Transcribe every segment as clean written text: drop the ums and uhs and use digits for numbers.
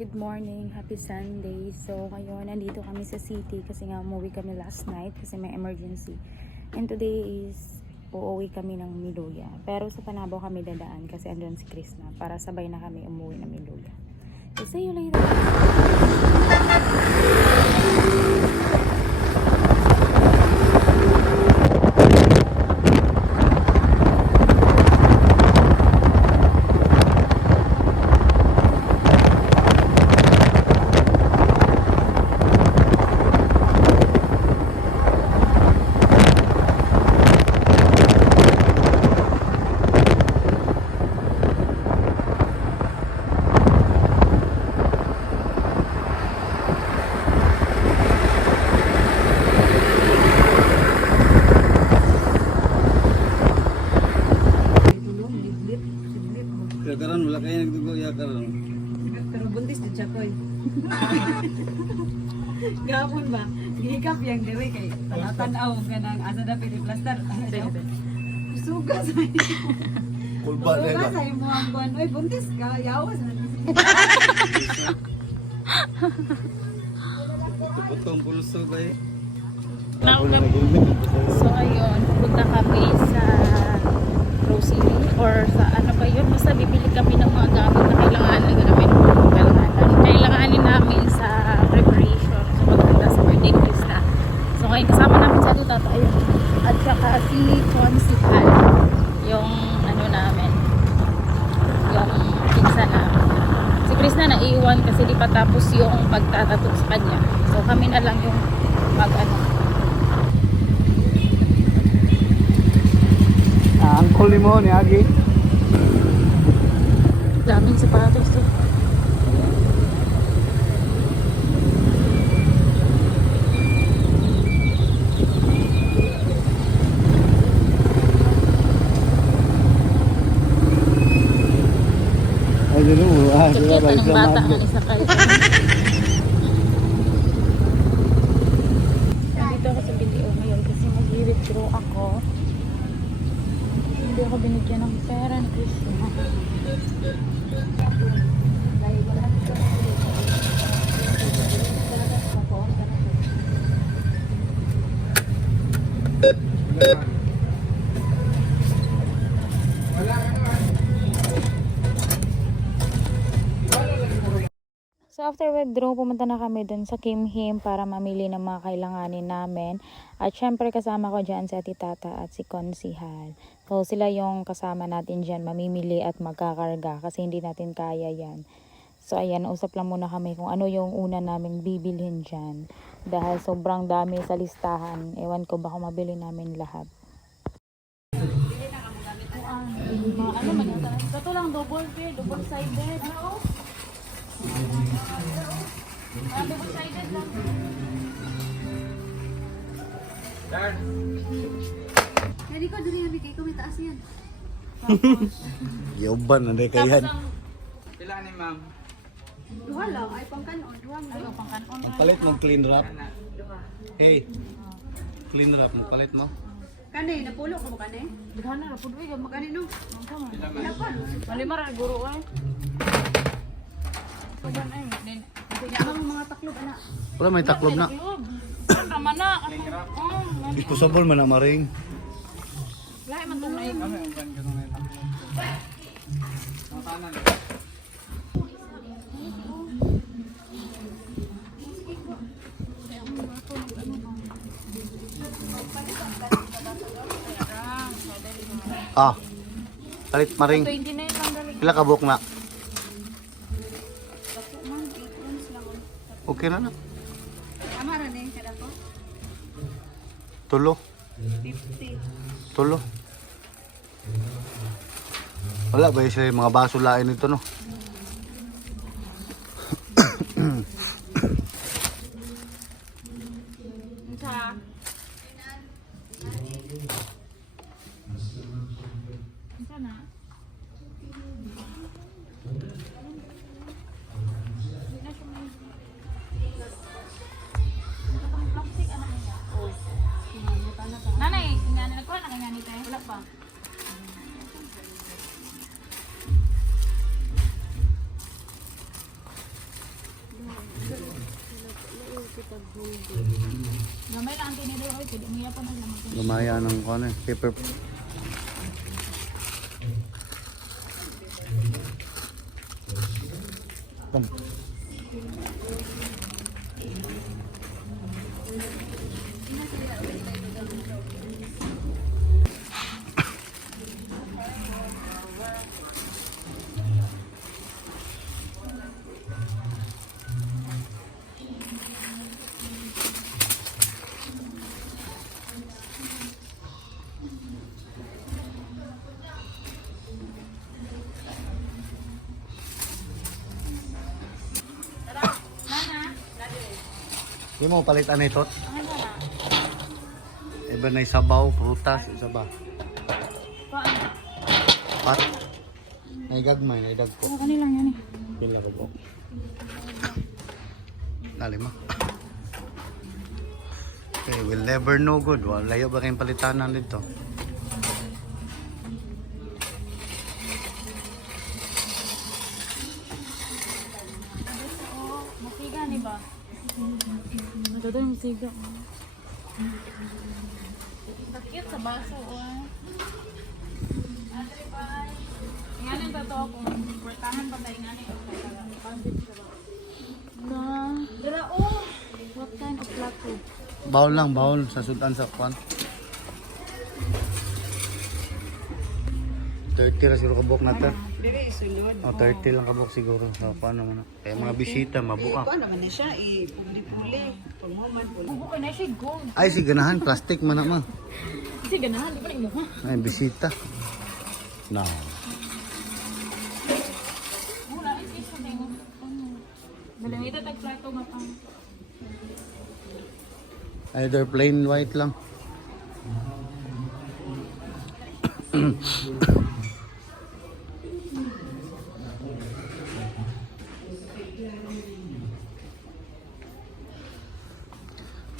good morning, happy Sunday. So ngayon nandito kami sa city kasi nga umuwi kami last night kasi may emergency. And today is uuwi kami ng Miluya. Pero sa Panabo kami dadaan kasi andun si Krishna para sabay na kami umuwi ng Miluya. So see you later. Karon wala kayo nagdugo ya karon. Pero buntis din siya koy. Gapon ba? Gihikap yang dewe kay tanatan-aw ganang asa na pili plaster. Suga sa Kulba na Suga ba? sa imo ang buwan. Oy buntis ka, yawas na. Putong pulso ba eh? So ayun, pupunta kami sa Rosary or sa ano ba yun, basta bibili kami ng mga gamit na kailanganin namin sa preparation sa paghanda sa birthday ni Krishna. So ngayon kasama namin sa Tata ayun, at saka si Consical, yung ano namin, yung pinsa namin. Si Krishna naiiwan kasi di pa tapos yung pagtatato sa kanya, so kami na lang yung mag ano. Ang kuli mo ni Agi. Daming sapatos to. Ay dulu, Kaya ng bata nga isa kayo. Nandito ako sa BDO ngayon kasi mag-withdraw ako. Hindi ako binigyan ng pera ni Krishna. So after withdraw, pumunta na kami dun sa Kim Him para mamili ng mga kailanganin namin. At syempre kasama ko dyan si Ati Tata at si Konsihal. So sila yung kasama natin dyan, mamimili at magkakarga kasi hindi natin kaya yan. So ayan, usap lang muna kami kung ano yung una naming bibilhin dyan. Dahil sobrang dami sa listahan, ewan ko baka mabili namin lahat. Ano man yun? Ito lang double sided. Double-sided lang. Hindi ko dili yung bigay ko may taas yan. Yoban na day kayan. Pila ni ma'am? Duha lang ay pangkanon, duha mo. Ay, pangkanon. Ang palit ng clean wrap. Hey. Clean wrap mo palit mo. Kanay napulo ko mo kanay. Dughan na rapod uy, Kanay no. Pila Dapat. malimar ay guro ay. Tuban ay. Then Ang mga taklog ana. Wala may taklob na. Raman na. Disposable man na maring. Lahi man tong naik. Kami ang ganun na lang. Ang tanan. Ah. Palit maring. 29 lang dali. Pila ka buok na? Okay na na. Amara ni kada ko. Tulo. 50. Tulo. Wala ba yung mga baso lain nito no? Sa sana. Nanay, nagkuha na kanya nito eh. Wala pa. Gamay lang ang tinidor. Ay, pwede mo yapan na lang. Gumaya ng ano, paper. Come. Di mo palitan ito. Iba na isabaw, prutas, isaba. Pat. Naigagmay, naidagpo. Ano kanilang yan eh. Pila ko po. Dali mo. Okay, we'll never know good. Layo ba kayong palitanan dito? Masiga ni ba? Nagdado yung masiga. Sakit sa baso. Ate bye. Ngayon ba ito kung portahan pa tayo nga niyo? Na, dala what kind of plato? Bawal lang, bawal sa sudan sa kwan. 30 ra siguro kabuk natin. Dili isulod. O 30 lang kabuk siguro sa kwan naman. Kaya mga bisita mabuak. Kuan naman na siya, ipuli-puli. Pagmuman puli. Buko na siya gold. Ay si ganahan plastic man naman. Kasi ganahan, di ba na mo? Ay bisita. No. Wala, ay siya na yung dalang ito tag-plato nga pang. Either plain white lang.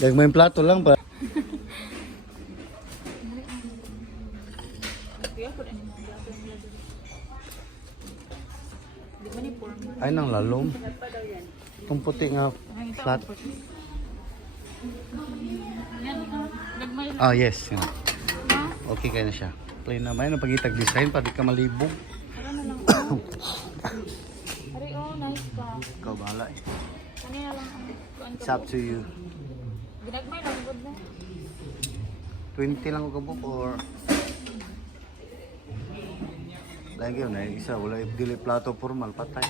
May plato lang pa. Ay nang lalom. Itong puti nga flat. Ah yes. Yan. Okay kaya na siya. Plain naman. Yung pagitag design pa di ka malibog. Ari, oh, nice pa. Ikaw bahala eh. Kanina lang ang kuan It's ko. up to you. Ginagmay lang good na. 20 lang ko kabuk or lagi yun eh. Isa wala dili plato formal patay.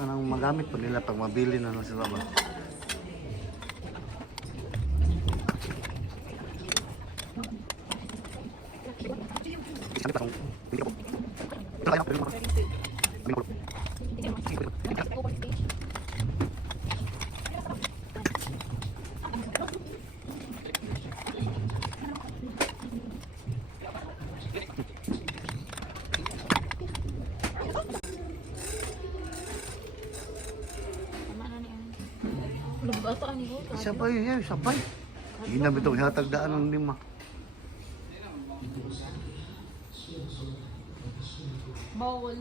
Anong magamit pa nila pag mabili na lang sila ba? Tama na niya. Lubato ani ko. Isa pa yun, isa pa. Ginamit itong ihatagdaan ng lima. Bawal.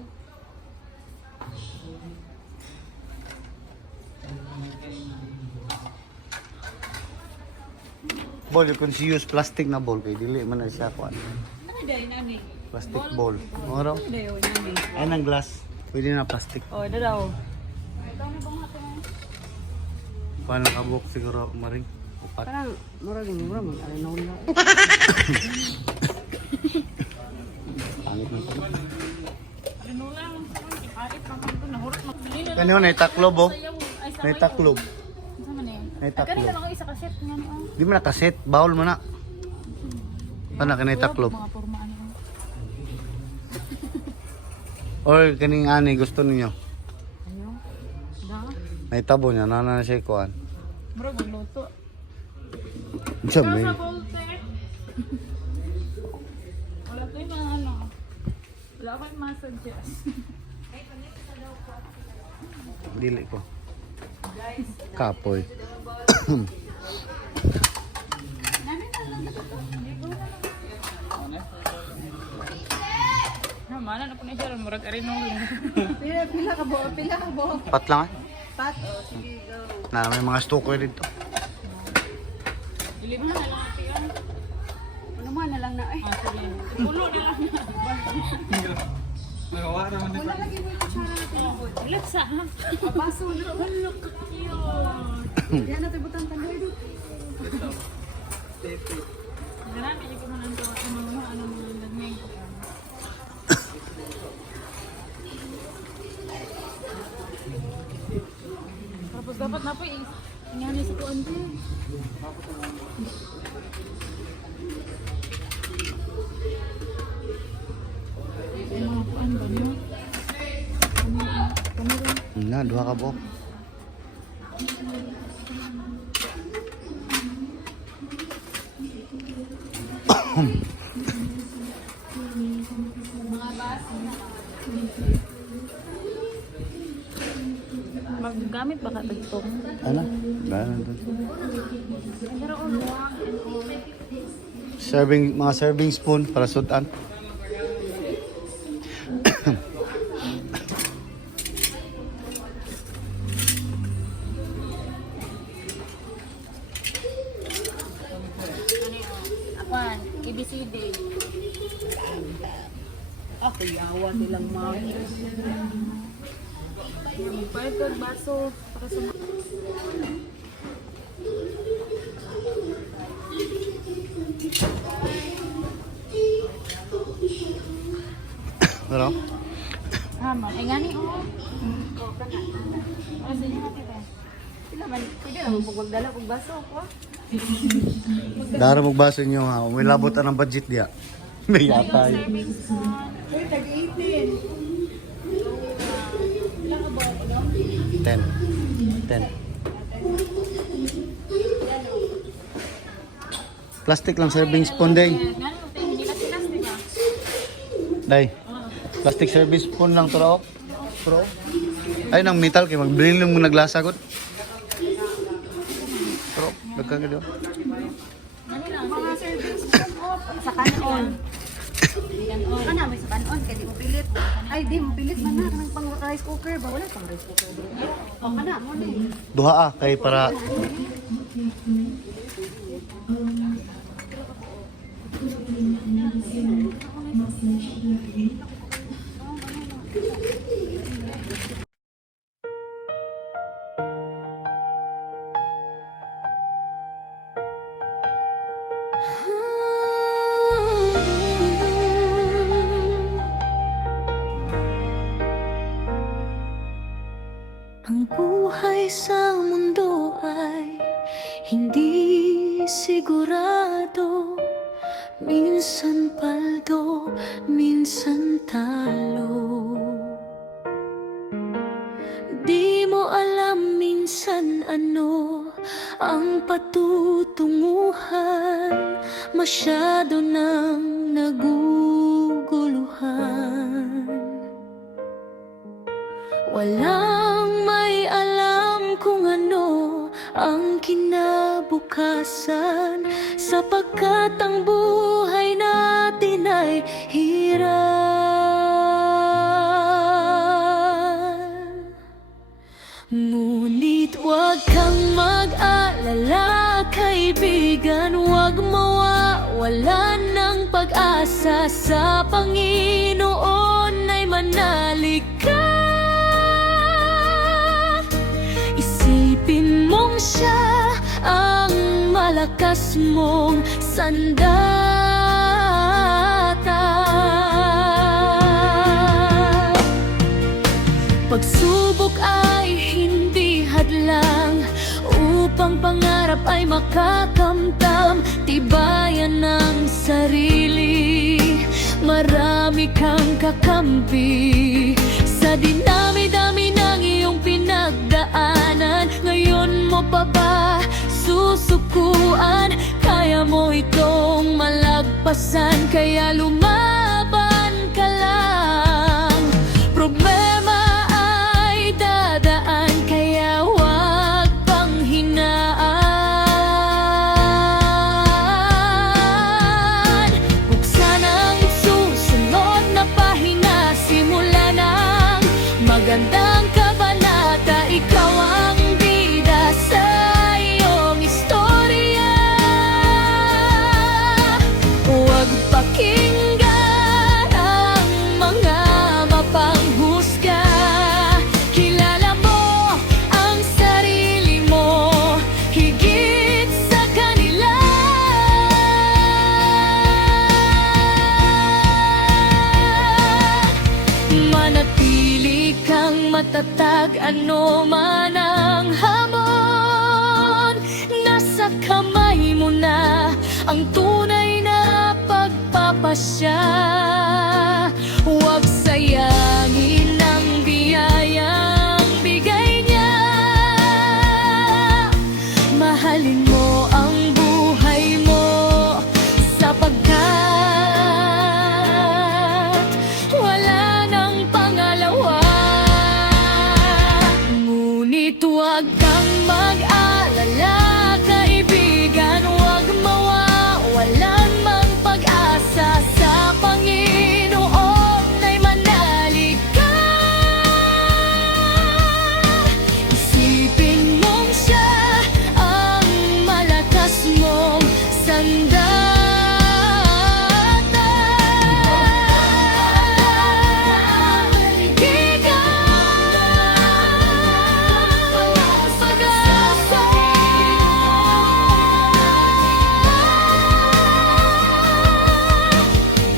Ball, you can use plastic na ball kay dili man na siya kuan. Ano dahil nani? Plastic ball. Oro. Ano dahil nani? Ay ng glass. Pwede na plastic. Oh, dalaw. Ito na bang natin? Paano kabuk siguro maring upat. Parang murag mo ano na. Pangit na ito. Ano lang? Kahit pa ko nahurot na. Kaniho na itaklob oh. Na itaklob. Sama na yan. Na Kanina itaklob. lang ako isa kaset nga ni oh. Di mo na kaset, bawal mo na. Paano ka na itaklob? Mga porma ani oh. Or kaning ani gusto ninyo? Ayo. Da. Naitabo niya, nana na siya kuan. Bro, magluto. Diyan Pero may. sa bolte. Wala ko yung mga ano. Wala ko yung masuggest. Dili ko. Kapoy. Mana na po na siya. Murag arinola. Pila ka bo, pila ka bo. Pat lang eh. Pat, oh, sige, go. Na may mga stalker dito. Ano man na lang na eh. Nagawa naman din. Wala lagi mo yung kutsara na tinabot. Look sa ha. Baso na. Look. Yan natin butang tandoy doon. Marami ko man ang ano mga nagmeng. Tapos dapat na po ingani sa kuan ko. Mga kuan ba niyo? Na, duha ka buok. Maggamit ba ka dagtong? Ano? Bayan doon. Serving, mga serving spoon para sudan. Akuan, ABCD. Ako, yawan nilang mga. Magbayad ko baso para sa Ano? Hama. Ay ngani oh. Para sa inyo natin ba? Sila man, pwede na magdala kong baso ko. Dara magbaso nyo ha. May labot ang budget diya. May yata yun. Serving spoon. Uy, tag-18. 10. 10. Plastic lang serving spoon day. Ngani hindi kasi plastic ba? Day. Plastic serving spoon lang to raw. Pro. Ay nang metal kay magbili mo naglasa gud. Pro, dagkan gid. Ngani lang Mga service sa kanon. Kana may sa kanon kay di mo pilit. Ay di mo pilit man na kanang pang rice cooker ba wala pang rice cooker. O kana mo ni. Duha kay para Ang buhay sa mundo ay hindi sigurado. Minsan paldo, minsan talo. Di mo alam minsan ano ang patutunguhan. Masyado nang naguguluhan. Walang may alam kung ano ang kinabukasan, sapagkat ang buhay natin ay hirap. Ngunit huwag kang mag-alala, kaibigan, huwag mawawala ng pag-asa. Sa Panginoon ay manalig ka. Isipin mong siya ang malakas mong sandata. Pagsubok ay hindi hadlang upang pangarap ay makakamtam. Tibayan ng sarili, marami kang kakampi. Sa dinami-dami ng iyong pinagdaanan, ngayon mo pa ba susukuan? Kaya mo itong malagpasan, kaya lumaban ka lang. Problema ay dadaan, kaya huwag pang hinaan. Buksan ang susunod na pahina, simula ng magandang kabanata. Ikaw mo man ang hamon, nasa kamay mo na ang tunay na pagpapasya. Huwag sayangin ang biyayang bigay niya. Mahalin mo ang buhay mo sapagkat wala nang pangalawa. Ngunit huwag kang mag-alala, kaibigan, huwag mawawalan mang pag-asa. Sa Panginoon ay manalig ka. Isipin mong siya ang malakas mong sandata.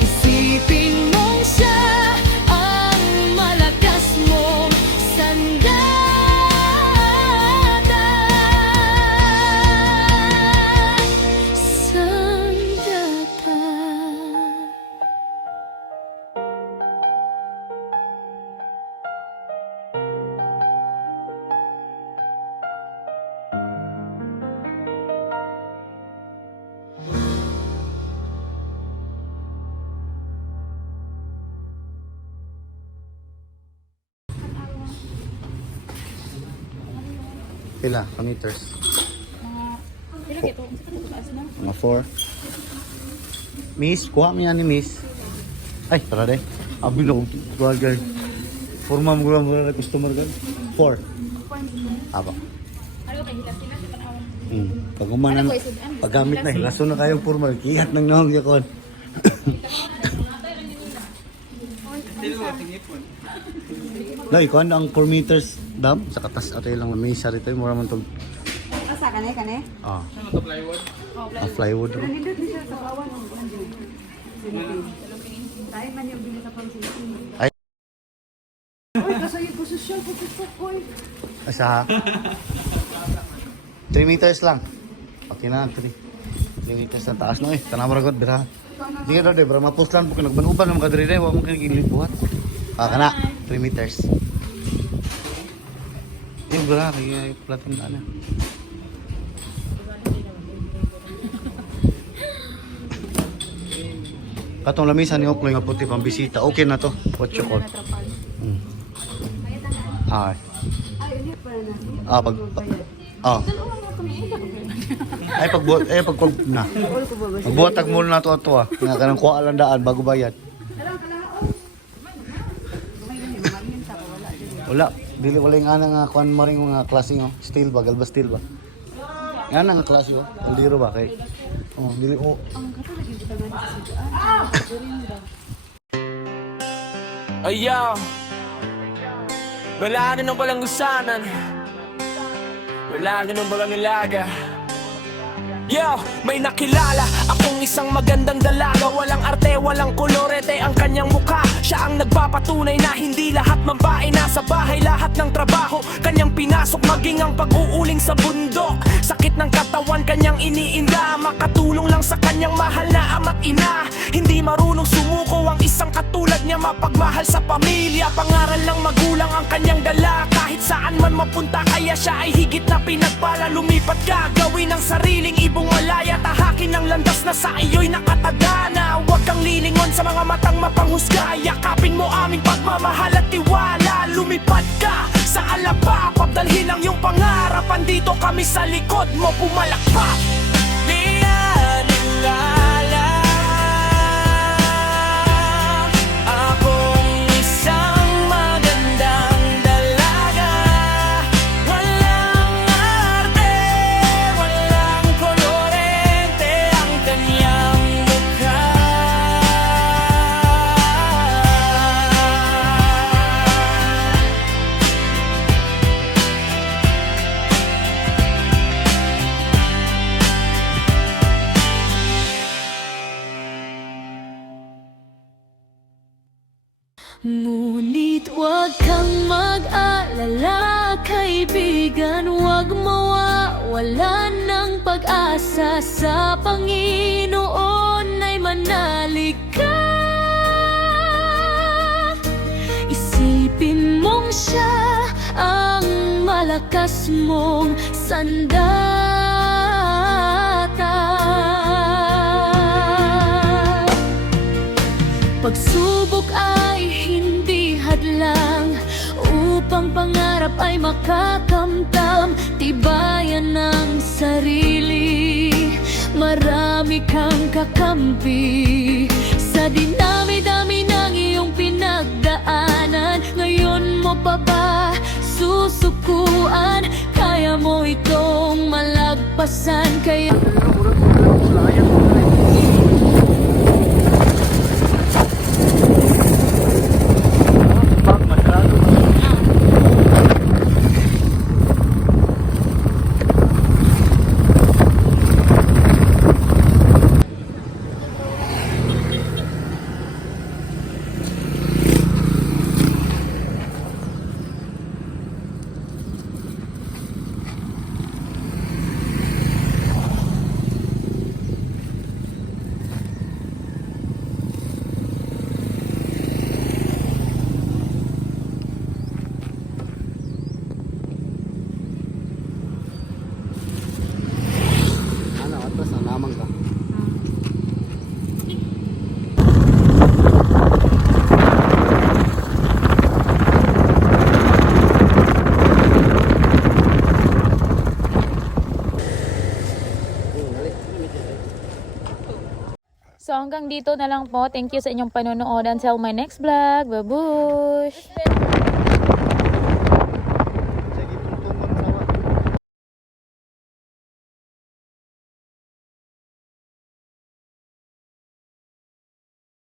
Isipin mong siya ang malakas mong sandata. Sandata. Pila, meters. Pila kito? Mga 4. Miss, kuha mo yan ni Miss. Ay, tara de. Abi na kong kuha guard. Forma mo lang muna na customer guard. 4. Aba. Ano kay hilas sila sa panahon? Pag umanan, paggamit na, hilaso na kayong forma. Kihat ng nahong yakon. No, ikaw ang 4 meters dam sa katas ato lang may isa rito mura man tog Asa kane? ah plywood ro. Nindot ni siya sa bawan ng buwan din. Tayo man yung bili sa pang-sisi. Ay. Uy, kasayo posisyon ko koy. Asa 3 meters lang. Okay na 3 meters na taas no eh. Tanawar gud bira. Di ka de bra mapuslan po nagbanuban ng kadiri de wa mo kinibuhat. Ah kana 3 meters. Yung bra kaya platin na na. Katong lamisa ni Okloy nga puti pang bisita. Okay na to. What you call? Ah. Ah, pag ah. Ay pagbuhat na. Pagbuhatag mo na to ato ah. Nga kanang kuha lang daan bago bayad. Wala, dili wala yung ana nga kuan maring mga klase nga steel ba, galba steel ba. Nga nga klase oh, aldiro ba kay. Oh, dili oh. Ayaw, wala na nung palang gusanan, wala na nung palang ilaga. Yo, may nakilala akong isang magandang dalaga. Walang arte, walang kolorete ang kanyang mukha. Siya ang nagpapatunay na hindi lahat mambae nasa bahay, lahat ng trabaho kanyang pinasok, maging ang pag-uuling sa bundok. Sakit ng katawan kanyang iniinda, makatulong lang sa kanyang mahal na ama't ina. Hindi marunong sumuko ang isang katulad niya, mapagmahal sa pamilya. Pangaral ng magulang ang kanyang dala, kahit saan man mapunta kaya siya ay higit na pinagpala. Lumipat ka, gawin ang sariling ibong malaya, tahakin ang landas na sa iyo'y nakatagana. Huwag kang lilingon sa mga matang mapanghusga, yakapin mo aming pagmamahal at tiwala. Lumipad ka sa alaba, pagdalhin ang iyong pangarap, andito kami sa likod mo, pumalakpak. Di yan ilala, akong isang magandang dalaga. Walang arte, walang kolorente ang kanyang mukha. kaibigan, huwag mawawala ng pag-asa. Sa Panginoon ay manalig ka. Isipin mong siya ang malakas mong sandata. Pagsubok ay hindi hadlang upang pangarap ay makakamtam. Tibayan ng sarili, marami kang kakampi. Sa dinami-dami ng iyong pinagdaanan, ngayon mo pa ba susukuan? Kaya mo itong malagpasan, kaya Ano, atas na naman ka. So hanggang dito na lang po. Thank you sa inyong panonood. Until my next vlog. Babush!